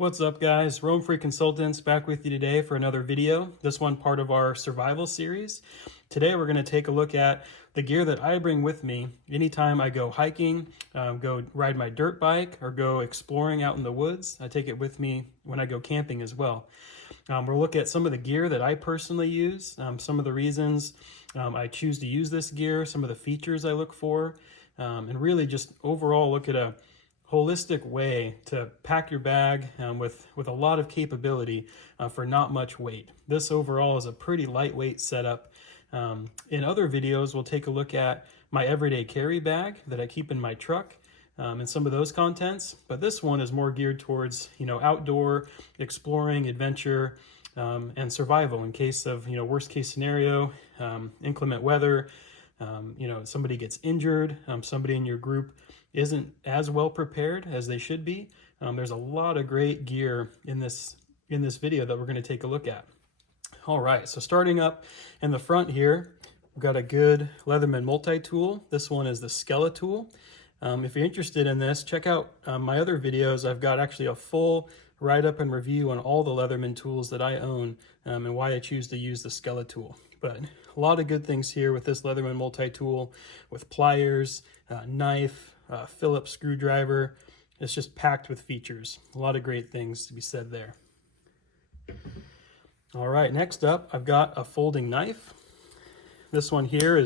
What's up guys, RoamFree Consultants back with you today for another video. This one part of our survival series. Today we're going to take a look at the gear that I bring with me anytime I go hiking, go ride my dirt bike, or go exploring out in the woods. I take it with me when I go camping as well. We'll look at some of the gear that I personally use, some of the reasons I choose to use this gear, some of the features I look for, and really just overall look at a holistic way to pack your bag with a lot of capability for not much weight. This overall is a pretty lightweight setup. In other videos, we'll take a look at my everyday carry bag that I keep in my truck and some of those contents. But this one is more geared towards, outdoor exploring, adventure, and survival in case of, worst case scenario, inclement weather, somebody gets injured, somebody in your group isn't as well prepared as they should be. There's a lot of great gear in this video that we're going to take a look at. All right, so starting up in the front here, we've got a good Leatherman multi-tool. This one is the Skele-tool. If you're interested in this, check out my other videos. I've got actually a full write-up and review on all the Leatherman tools that I own and why I choose to use the Skele-tool. But a lot of good things here with this Leatherman multi-tool, with pliers, knife, Phillips screwdriver. It's just packed with features. A lot of great things to be said there. All right, next up, I've got a folding knife. This one here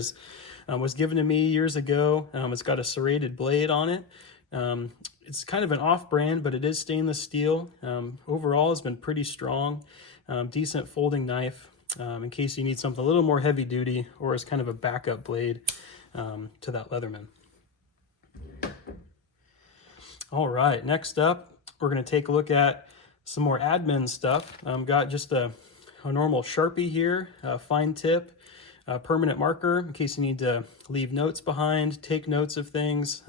was given to me years ago. It's got a serrated blade on it. It's kind of an off-brand, but it is stainless steel. Overall, it's been pretty strong. Decent folding knife in case you need something a little more heavy duty or as kind of a backup blade to that Leatherman. All right, next up, we're going to take a look at some more admin stuff. Got just a normal Sharpie here, a fine tip, a permanent marker in case you need to leave notes behind, take notes of things,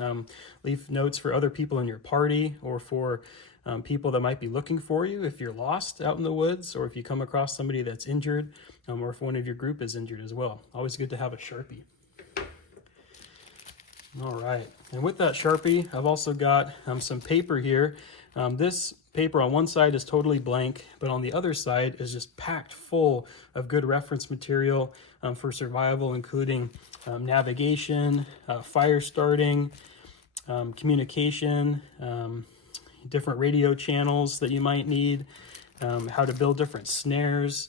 leave notes for other people in your party or for people that might be looking for you if you're lost out in the woods or if you come across somebody that's injured or if one of your group is injured as well. Always good to have a Sharpie. All right, and with that Sharpie, I've also got some paper here. This paper on one side is totally blank, but on the other side is just packed full of good reference material for survival, including navigation, fire starting, communication, different radio channels that you might need, how to build different snares,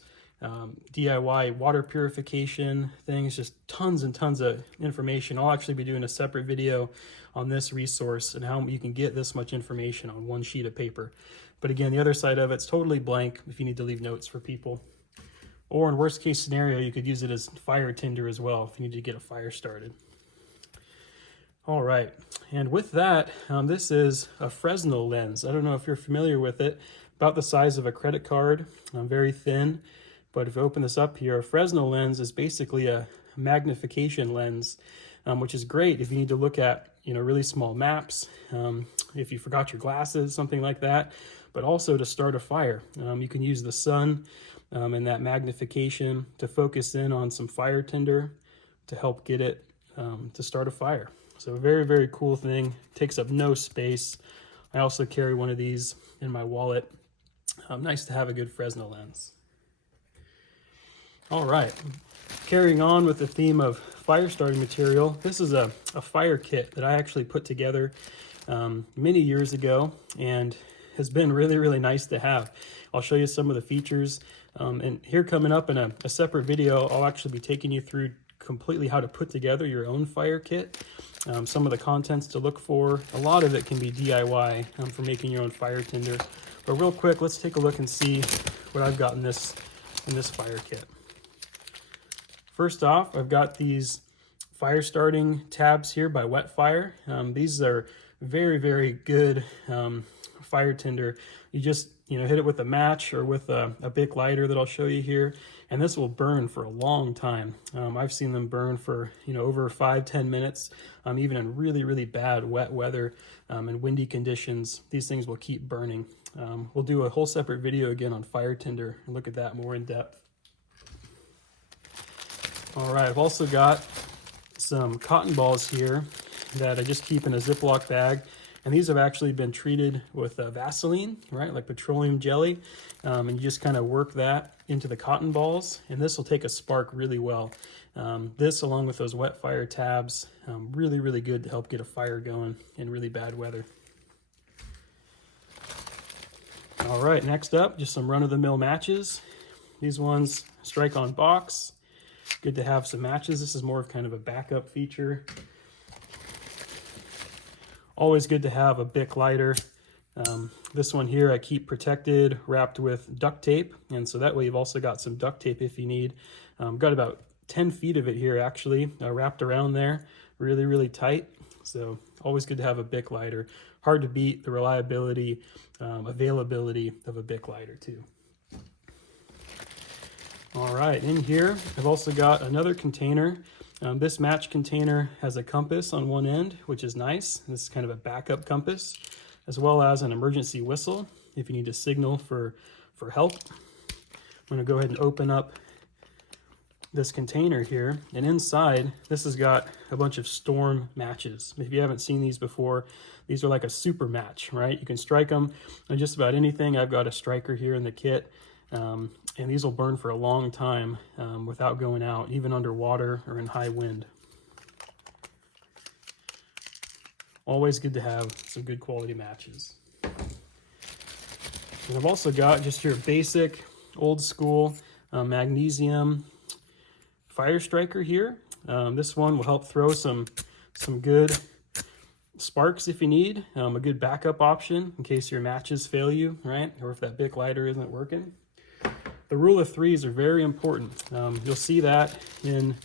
DIY water purification things, just tons and tons of information. I'll actually be doing a separate video on this resource and how you can get this much information on one sheet of paper. But again, the other side of it's totally blank if you need to leave notes for people. Or in worst case scenario, you could use it as fire tinder as well if you need to get a fire started. All right, and with that, this is a Fresnel lens. I don't know if you're familiar with it, about the size of a credit card, very thin. But if you open this up here, a Fresnel lens is basically a magnification lens, which is great if you need to look at really small maps, if you forgot your glasses, something like that, but also to start a fire. You can use the sun and that magnification to focus in on some fire tinder to help get it to start a fire. So a very, very cool thing. Takes up no space. I also carry one of these in my wallet. Nice to have a good Fresnel lens. All right, carrying on with the theme of fire starting material, this is a fire kit that I actually put together many years ago and has been really, really nice to have. I'll show you some of the features. And here coming up in a separate video, I'll actually be taking you through completely how to put together your own fire kit, some of the contents to look for. A lot of it can be DIY for making your own fire tinder. But real quick, let's take a look and see what I've got in this fire kit. First off, I've got these fire starting tabs here by Wetfire. These are very, very good fire tinder. You just hit it with a match or with a Bic lighter that I'll show you here, and this will burn for a long time. I've seen them burn for over 5-10 minutes, even in really, really bad wet weather and windy conditions. These things will keep burning. We'll do a whole separate video again on fire tinder and look at that more in depth. All right, I've also got some cotton balls here that I just keep in a Ziploc bag And these have actually been treated with Vaseline, right, like petroleum jelly, and you just kind of work that into the cotton balls, and this will take a spark really well. This, along with those wet fire tabs, really, really good to help get a fire going in really bad weather. All right, next up, just some run-of-the-mill matches. These ones strike on box. Good to have some matches. This is more of kind of a backup feature. Always good to have a Bic lighter. This one here I keep protected, wrapped with duct tape, and so that way you've also got some duct tape if you need. Got about 10 feet of it here actually, wrapped around there, really, really tight. So always good to have a Bic lighter. Hard to beat the reliability, availability of a Bic lighter too. All right, in here I've also got another container. This match container has a compass on one end, which is nice. This is kind of a backup compass, as well as an emergency whistle if you need to signal for help. I'm going to go ahead and open up this container here, and inside this has got a bunch of storm matches. If you haven't seen these before, these are like a super match, right? You can strike them on just about anything. I've got a striker here in the kit, and these will burn for a long time without going out, even underwater or in high wind. Always good to have some good quality matches. And I've also got just your basic old school magnesium fire striker here. This one will help throw some good sparks if you need, a good backup option in case your matches fail you, right? Or if that Bic lighter isn't working. The rule of threes are very important. You'll see that in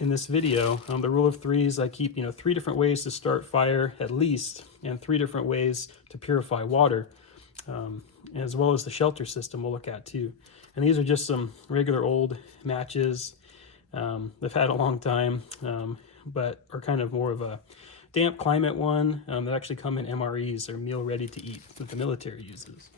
this video. The rule of threes, I keep 3 different ways to start fire at least, and 3 different ways to purify water, as well as the shelter system we'll look at too. And these are just some regular old matches. They've had a long time, but are kind of more of a damp climate one that actually come in MREs, or meal ready to eat, that the military uses.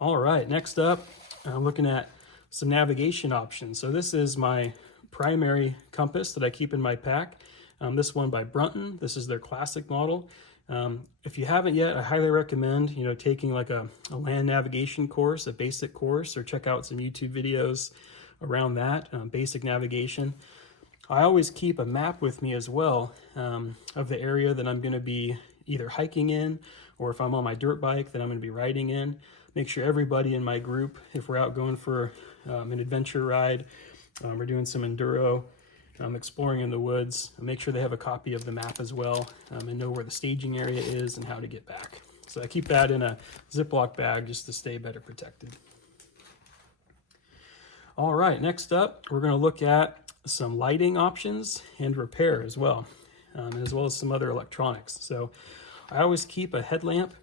All right, next up, I'm looking at some navigation options. So this is my primary compass that I keep in my pack. This one by Brunton. This is their classic model. If you haven't yet, I highly recommend taking like a land navigation course, a basic course, or check out some YouTube videos around that, basic navigation. I always keep a map with me as well of the area that I'm going to be either hiking in, or if I'm on my dirt bike that I'm going to be riding in. Make sure everybody in my group, if we're out going for an adventure ride, we're doing some enduro, exploring in the woods, make sure they have a copy of the map as well, and know where the staging area is and how to get back. So I keep that in a Ziploc bag just to stay better protected. All right, next up, we're going to look at some lighting options and repair as well as some other electronics. So I always keep a headlamp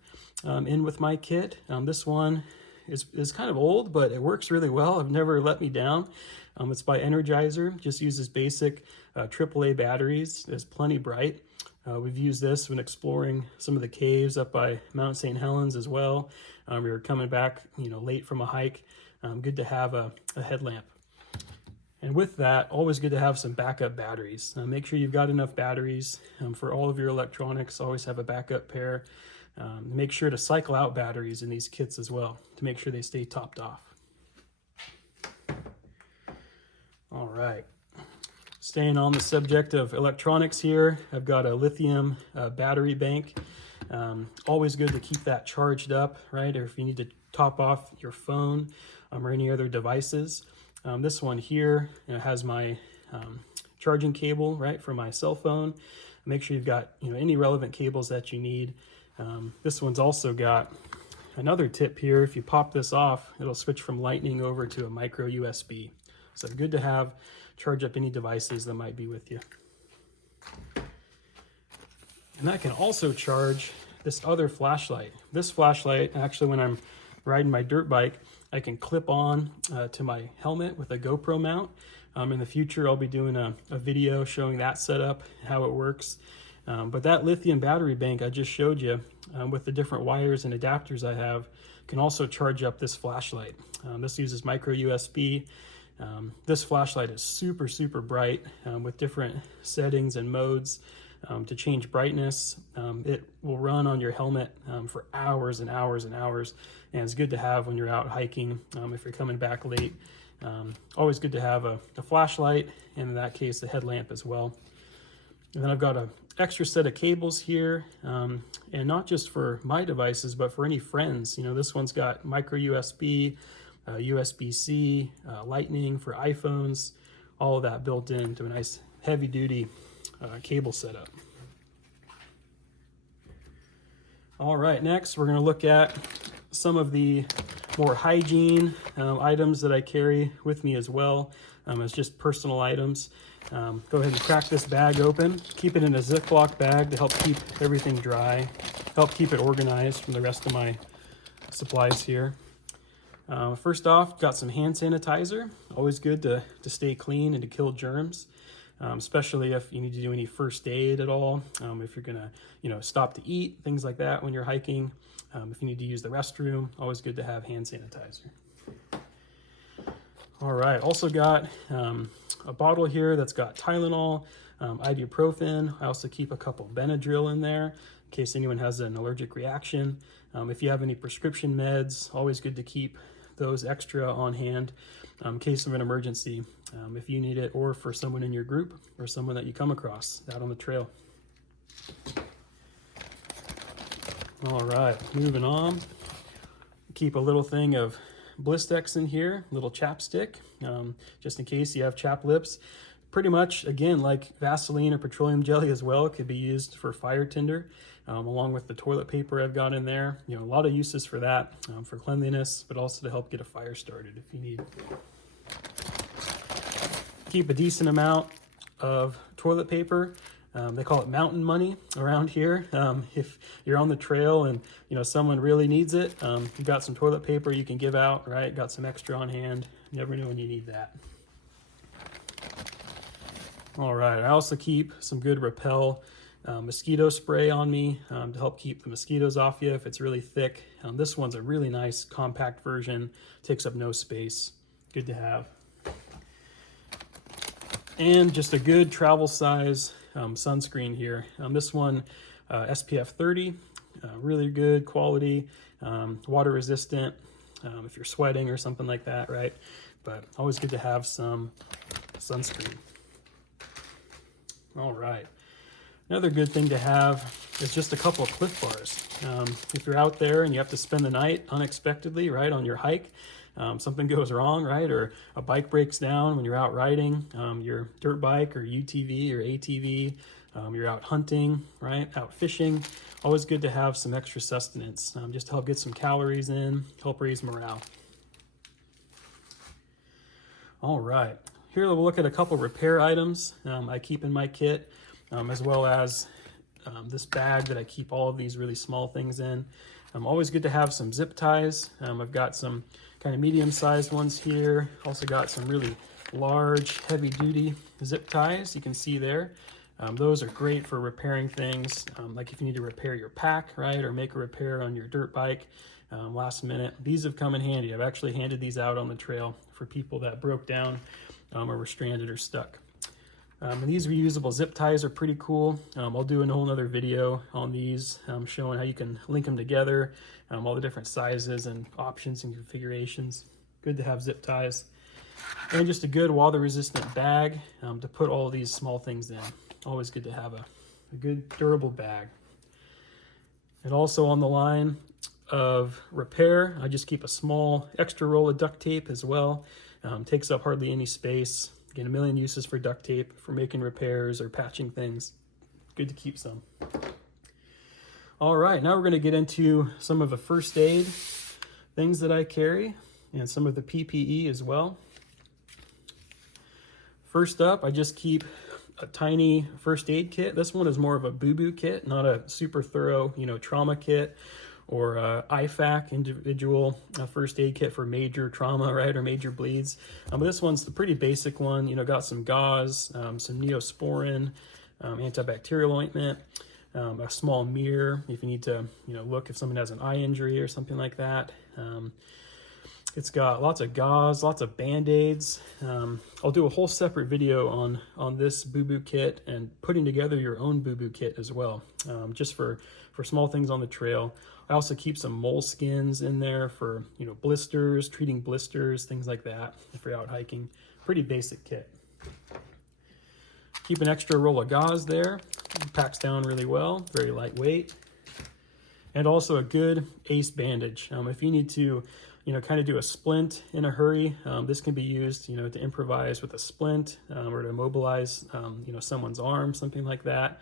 in with my kit. This one is kind of old, but it works really well. I've never let me down. It's by Energizer, just uses basic AAA batteries. It's plenty bright. We've used this when exploring some of the caves up by Mount St. Helens as well. We were coming back late from a hike. Good to have a headlamp. And with that, always good to have some backup batteries. Make sure you've got enough batteries for all of your electronics. Always have a backup pair. Make sure to cycle out batteries in these kits as well to make sure they stay topped off. All right, staying on the subject of electronics here, I've got a lithium battery bank. Always good to keep that charged up, right? Or if you need to top off your phone or any other devices. This one here has my charging cable, right, for my cell phone. Make sure you've got any relevant cables that you need. This one's also got another tip here. If you pop this off, it'll switch from lightning over to a micro USB. So good to have, charge up any devices that might be with you. And that can also charge this other flashlight. This flashlight, actually when I'm riding my dirt bike, I can clip on to my helmet with a GoPro mount. In the future, I'll be doing a video showing that setup, how it works. But that lithium battery bank I just showed you with the different wires and adapters I have can also charge up this flashlight. This uses micro USB. This flashlight is super, super bright with different settings and modes. to change brightness. It will run on your helmet for hours and hours and hours, and it's good to have when you're out hiking if you're coming back late. Always good to have a flashlight, and in that case a headlamp as well. And then I've got an extra set of cables here, and not just for my devices but for any friends. This one's got micro USB, USB-C, lightning for iPhones, all of that built into a nice heavy duty cable setup. All right, next we're going to look at some of the more hygiene items that I carry with me as well, as just personal items. Go ahead and crack this bag open. Keep it in a Ziploc bag to help keep everything dry, help keep it organized from the rest of my supplies here. First off, got some hand sanitizer. Always good to stay clean and to kill germs. Especially if you need to do any first aid at all, if you're gonna stop to eat, things like that when you're hiking, if you need to use the restroom, always good to have hand sanitizer. All right, also got a bottle here that's got Tylenol, ibuprofen. I also keep a couple Benadryl in there in case anyone has an allergic reaction. If you have any prescription meds, always good to keep those extra on hand in case of an emergency, if you need it, or for someone in your group or someone that you come across out on the trail. All right, moving on. Keep a little thing of Blistex in here, little chapstick, just in case you have chapped lips. Pretty much, again, like Vaseline or petroleum jelly as well, could be used for fire tinder, along with the toilet paper I've got in there. A lot of uses for that, for cleanliness, but also to help get a fire started if you need. Keep a decent amount of toilet paper. They call it mountain money around here. If you're on the trail and someone really needs it, you've got some toilet paper you can give out, right? Got some extra on hand. You never know when you need that. All right, I also keep some good repel mosquito spray on me to help keep the mosquitoes off you if it's really thick. This one's a really nice compact version, takes up no space, good to have. And just a good travel size sunscreen here. This one, SPF 30, really good quality, water resistant if you're sweating or something like that, right? But always good to have some sunscreen. All right, another good thing to have is just a couple of Cliff Bars. If you're out there and you have to spend the night unexpectedly, right, on your hike, something goes wrong, right, or a bike breaks down when you're out riding, your dirt bike or UTV or ATV, you're out hunting, right, out fishing, always good to have some extra sustenance, just to help get some calories in, help raise morale. All right, here we'll look at a couple repair items I keep in my kit, as well as this bag that I keep all of these really small things in. Always good to have some zip ties. I've got some kind of medium-sized ones here. Also got some really large, heavy-duty zip ties you can see there. Those are great for repairing things, like if you need to repair your pack, right, or make a repair on your dirt bike last minute. These have come in handy. I've actually handed these out on the trail for people that broke down or were stranded or stuck. And these reusable zip ties are pretty cool. I'll do a whole other video on these, showing how you can link them together, all the different sizes and options and configurations. Good to have zip ties. And just a good water-resistant bag to put all of these small things in. Always good to have a good durable bag. And also on the line of repair, I just keep a small extra roll of duct tape as well. Takes up hardly any space. Again, a million uses for duct tape, for making repairs or patching things. Good to keep some. All right, now we're going to get into some of the first aid things that I carry and some of the PPE as well. First up, I just keep a tiny first aid kit. This one is more of a boo-boo kit, not a super thorough, trauma kit or IFAC, individual first aid kit for major trauma, right, or major bleeds. But this one's the pretty basic one. Got some gauze, some Neosporin, antibacterial ointment, a small mirror if you need to, look if someone has an eye injury or something like that. It's got lots of gauze, lots of Band-Aids. I'll do a whole separate video on this boo-boo kit and putting together your own boo-boo kit as well, just for small things on the trail. I also keep some moleskins in there for, you know, blisters, treating blisters, things like that if you're out hiking. Pretty basic kit. Keep an extra roll of gauze there. It packs down really well, very lightweight. And also a good ace bandage. If you need to, you know, kind of do a splint in a hurry, this can be used, you know, to improvise with a splint or to immobilize, you know, someone's arm, something like that,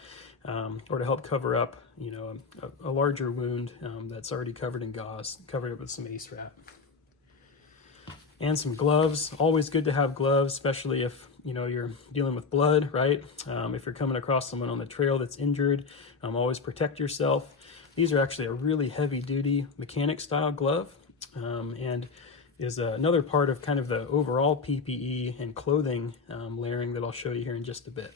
or to help cover up, you know, a larger wound that's already covered in gauze, covered it with some ace wrap. And some gloves. Always good to have gloves, especially if, you know, you're dealing with blood, right? If you're coming across someone on the trail that's injured, always protect yourself. These are actually a really heavy-duty mechanic style glove, and is another part of kind of the overall PPE and clothing layering that I'll show you here in just a bit.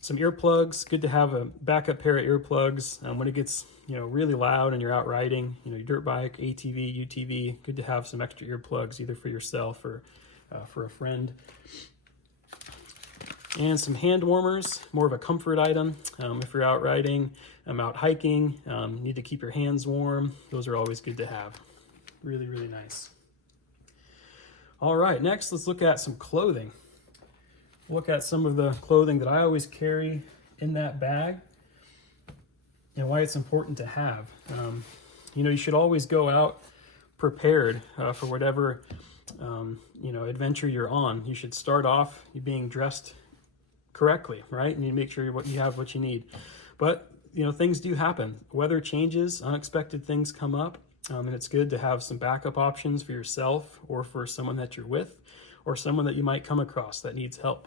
Some earplugs. Good to have a backup pair of earplugs when it gets, you know, really loud and you're out riding, you know, your dirt bike, ATV, UTV. Good to have some extra earplugs either for yourself or for a friend. And some hand warmers, more of a comfort item. If you're out riding, out hiking, need to keep your hands warm. Those are always good to have. Really, really nice. All right, next let's look at some clothing. Look at some of the clothing that I always carry in that bag and why it's important to have. You know, you should always go out prepared for whatever, you know, adventure you're on. You should start off being dressed correctly, right? And you make sure you have what you need. But, you know, things do happen. Weather changes, unexpected things come up, and it's good to have some backup options for yourself or for someone that you're with or someone that you might come across that needs help.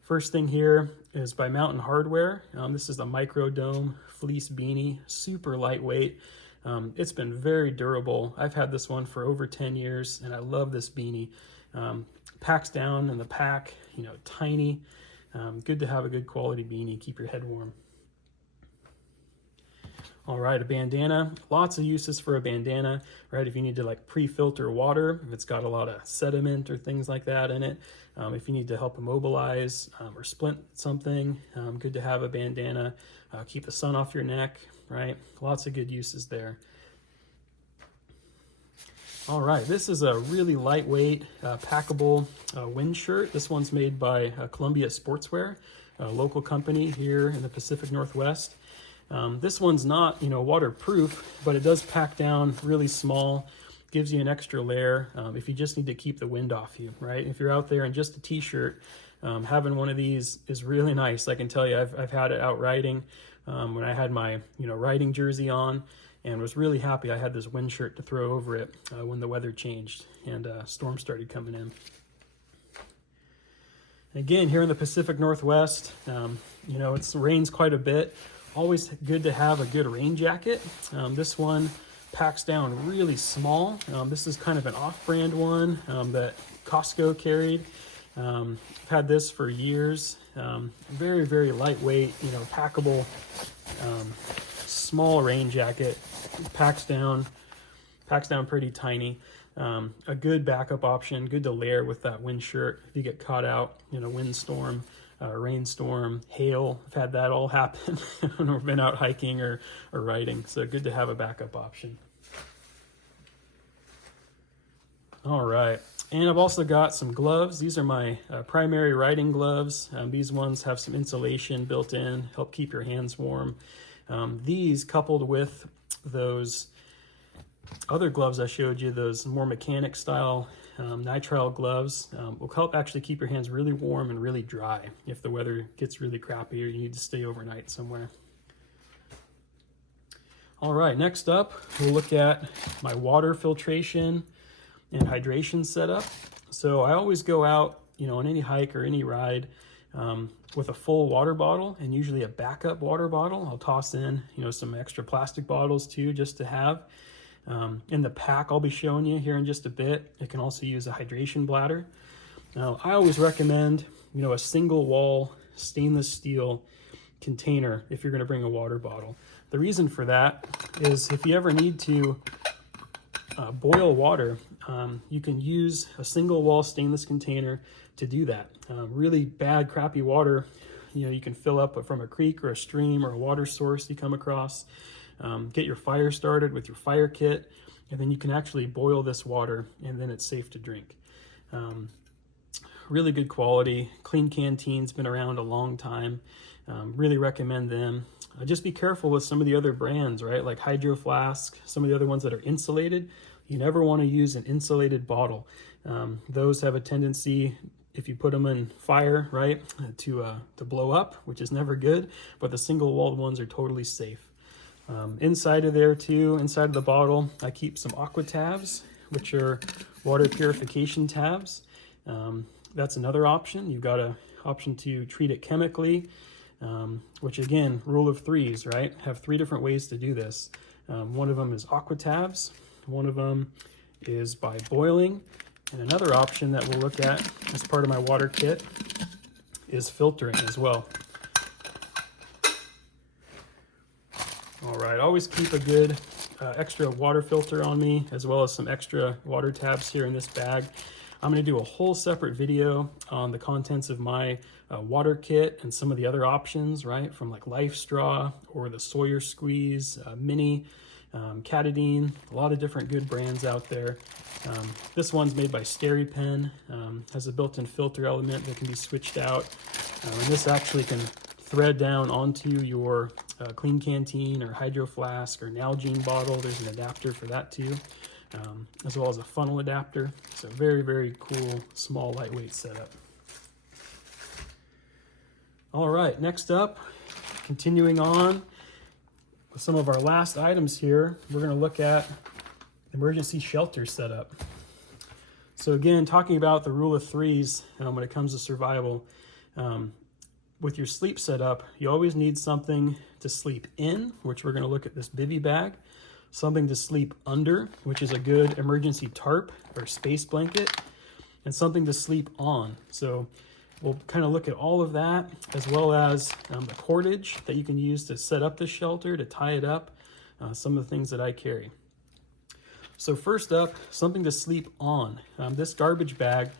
First thing here is by Mountain Hardwear. This is the Micro Dome Fleece Beanie, super lightweight. It's been very durable. I've had this one for over 10 years and I love this beanie. Packs down in the pack, you know, tiny. Good to have a good quality beanie, keep your head warm. All right, a bandana, lots of uses for a bandana, right? If you need to like pre-filter water, if it's got a lot of sediment or things like that in it, if you need to help immobilize or splint something, good to have a bandana. Keep the sun off your neck, right? Lots of good uses there. All right, this is a really lightweight, packable wind shirt. This one's made by Columbia Sportswear, a local company here in the Pacific Northwest. This one's not, you know, waterproof, but it does pack down really small, gives you an extra layer if you just need to keep the wind off you, right? If you're out there in just a t-shirt, having one of these is really nice. I can tell you, I've had it out riding when I had my, you know, riding jersey on, and was really happy I had this wind shirt to throw over it when the weather changed and storms started coming in. And again, here in the Pacific Northwest, you know, it rains quite a bit. Always good to have a good rain jacket. This one packs down really small. This is kind of an off-brand one that Costco carried. I've had this for years. Very, very lightweight, you know, packable, small rain jacket. Packs down pretty tiny. A good backup option, good to layer with that wind shirt if you get caught out in a windstorm. Rainstorm, hail. I've had that all happen when we've been out hiking or riding. So good to have a backup option. All right. And I've also got some gloves. These are my primary riding gloves. These ones have some insulation built in, help keep your hands warm. These coupled with those other gloves I showed you, those more mechanic style nitrile gloves, will help actually keep your hands really warm and really dry if the weather gets really crappy or you need to stay overnight somewhere. All right, next up, we'll look at my water filtration and hydration setup. So I always go out, you know, on any hike or any ride with a full water bottle and usually a backup water bottle. I'll toss in, you know, some extra plastic bottles too, just to have. In the pack I'll be showing you here in just a bit, it can also use a hydration bladder. Now, I always recommend, you know, a single wall stainless steel container if you're going to bring a water bottle. The reason for that is if you ever need to boil water, you can use a single wall stainless container to do that. Really bad, crappy water, you can fill up from a creek or a stream or a water source you come across. Get your fire started with your fire kit, and then you can actually boil this water, and then it's safe to drink. Really good quality. Clean Canteen's been around a long time. Really recommend them. Just be careful with some of the other brands, right? Like Hydro Flask, some of the other ones that are insulated. You never want to use an insulated bottle. Those have a tendency, if you put them in fire, right, to blow up, which is never good, but the single-walled ones are totally safe. Inside of there too, inside of the bottle, I keep some aqua tabs, which are water purification tabs. That's another option. You've got an option to treat it chemically, which again, rule of threes, right? Have 3 different ways to do this. One of them is aqua tabs. One of them is by boiling. And another option that we'll look at as part of my water kit is filtering as well. All right, always keep a good extra water filter on me, as well as some extra water tabs here in this bag. I'm going to do a whole separate video on the contents of my water kit and some of the other options, right? From like Life Straw or the Sawyer Squeeze, Mini, Catadine, a lot of different good brands out there. This one's made by SteriPen, has a built-in filter element that can be switched out. And this actually can thread down onto your Clean Canteen or Hydro Flask or Nalgene bottle. There's an adapter for that too, as well as a funnel adapter. So very, very cool, small, lightweight setup. All right, next up, continuing on with some of our last items here, we're going to look at emergency shelter setup. So again, talking about the rule of threes when it comes to survival, with your sleep setup, you always need something to sleep in, which we're going to look at this bivy bag, something to sleep under, which is a good emergency tarp or space blanket, and something to sleep on. So we'll kind of look at all of that, as well as the cordage that you can use to set up the shelter, to tie it up, some of the things that I carry. So first up, something to sleep on. This garbage bag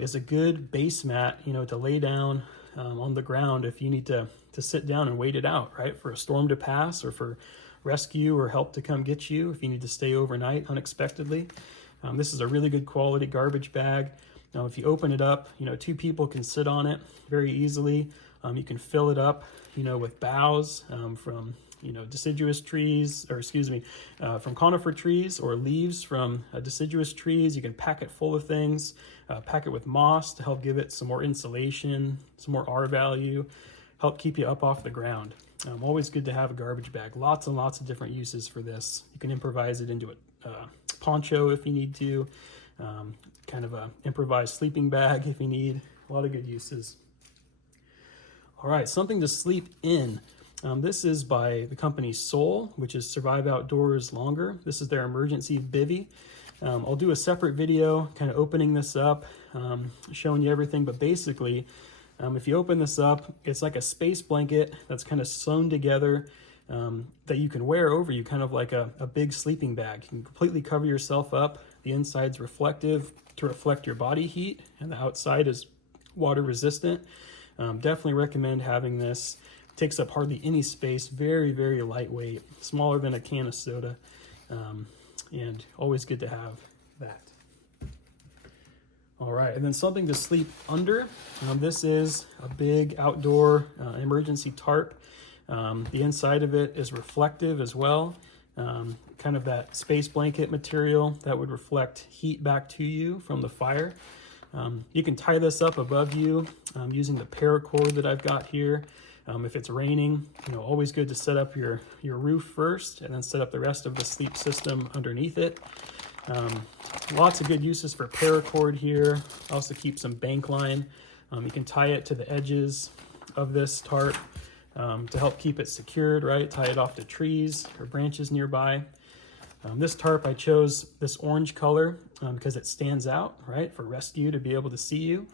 is a good base mat, to lay down on the ground if you need to sit down and wait it out, right? For a storm to pass, or for rescue or help to come get you if you need to stay overnight unexpectedly. This is a really good quality garbage bag. Now, if you open it up, 2 people can sit on it very easily. You can fill it up, with boughs from, deciduous trees, or from conifer trees, or leaves from deciduous trees. You can pack it full of things, pack it with moss to help give it some more insulation, some more R value, help keep you up off the ground. Always good to have a garbage bag. Lots and lots of different uses for this. You can improvise it into a poncho if you need to, kind of a improvised sleeping bag if you need. A lot of good uses. All right, something to sleep in. This is by the company Soul, which is Survive Outdoors Longer. This is their emergency bivy. I'll do a separate video kind of opening this up, showing you everything, but basically, if you open this up, it's like a space blanket that's kind of sewn together that you can wear over you, kind of like a big sleeping bag. You can completely cover yourself up. The inside's reflective to reflect your body heat, and the outside is water resistant. Definitely recommend having this. Takes up hardly any space, very, very lightweight, smaller than a can of soda, and always good to have that. All right, and then something to sleep under. This is a big outdoor emergency tarp. The inside of it is reflective as well, kind of that space blanket material that would reflect heat back to you from the fire. You can tie this up above you using the paracord that I've got here. If it's raining, always good to set up your roof first and then set up the rest of the sleep system underneath it. Lots of good uses for paracord here. Also keep some bank line. You can tie it to the edges of this tarp to help keep it secured, right? Tie it off to trees or branches nearby. This tarp, I chose this orange color because it stands out, right? For rescue to be able to see you.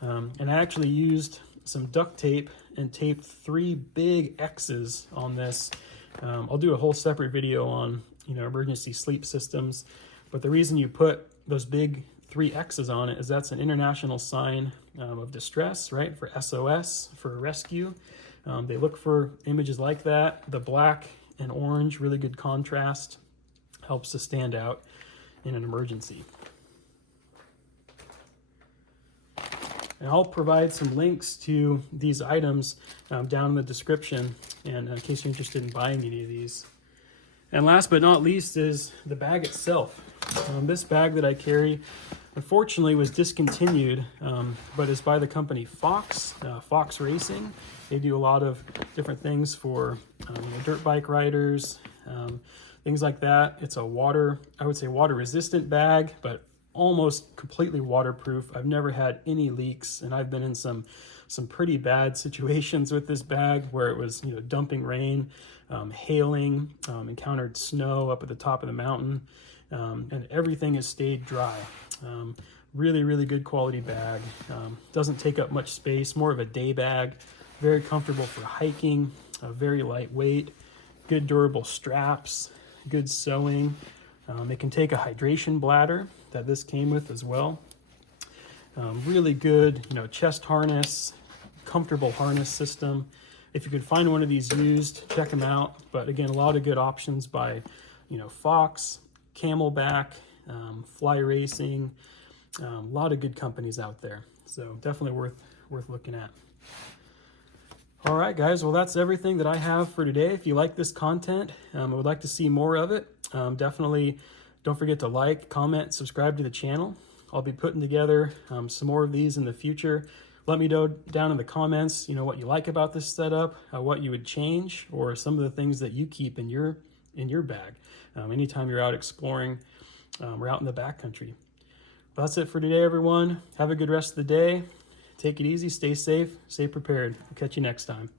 And I actually used some duct tape and taped 3 big X's on this. I'll do a whole separate video on emergency sleep systems. But the reason you put those big 3 X's on it is that's an international sign of distress, right? For SOS, for rescue. They look for images like that. The black and orange, really good contrast, helps to stand out in an emergency. And I'll provide some links to these items down in the description, and in case you're interested in buying any of these. And last but not least is the bag itself. This bag that I carry, unfortunately, was discontinued, but is by the company Fox Racing. They do a lot of different things for dirt bike riders, things like that. It's a I would say water resistant bag, but almost completely waterproof. I've never had any leaks, and I've been in some pretty bad situations with this bag where it was dumping rain, hailing, encountered snow up at the top of the mountain, and everything has stayed dry. Really, really good quality bag. Doesn't take up much space, more of a day bag. Very comfortable for hiking, very lightweight, good durable straps, good sewing. It can take a hydration bladder that this came with as well. Really good, chest harness, comfortable harness system. If you could find one of these used, check them out. But again, a lot of good options by, Fox, Camelback, Fly Racing, a lot of good companies out there. So definitely worth looking at. All right, guys, well, that's everything that I have for today. If you like this content, I would like to see more of it. Definitely don't forget to like, comment, subscribe to the channel. I'll be putting together some more of these in the future. Let me know down in the comments, what you like about this setup, what you would change, or some of the things that you keep in your bag anytime you're out exploring or out in the backcountry. That's it for today, everyone. Have a good rest of the day. Take it easy, stay safe, stay prepared. We'll catch you next time.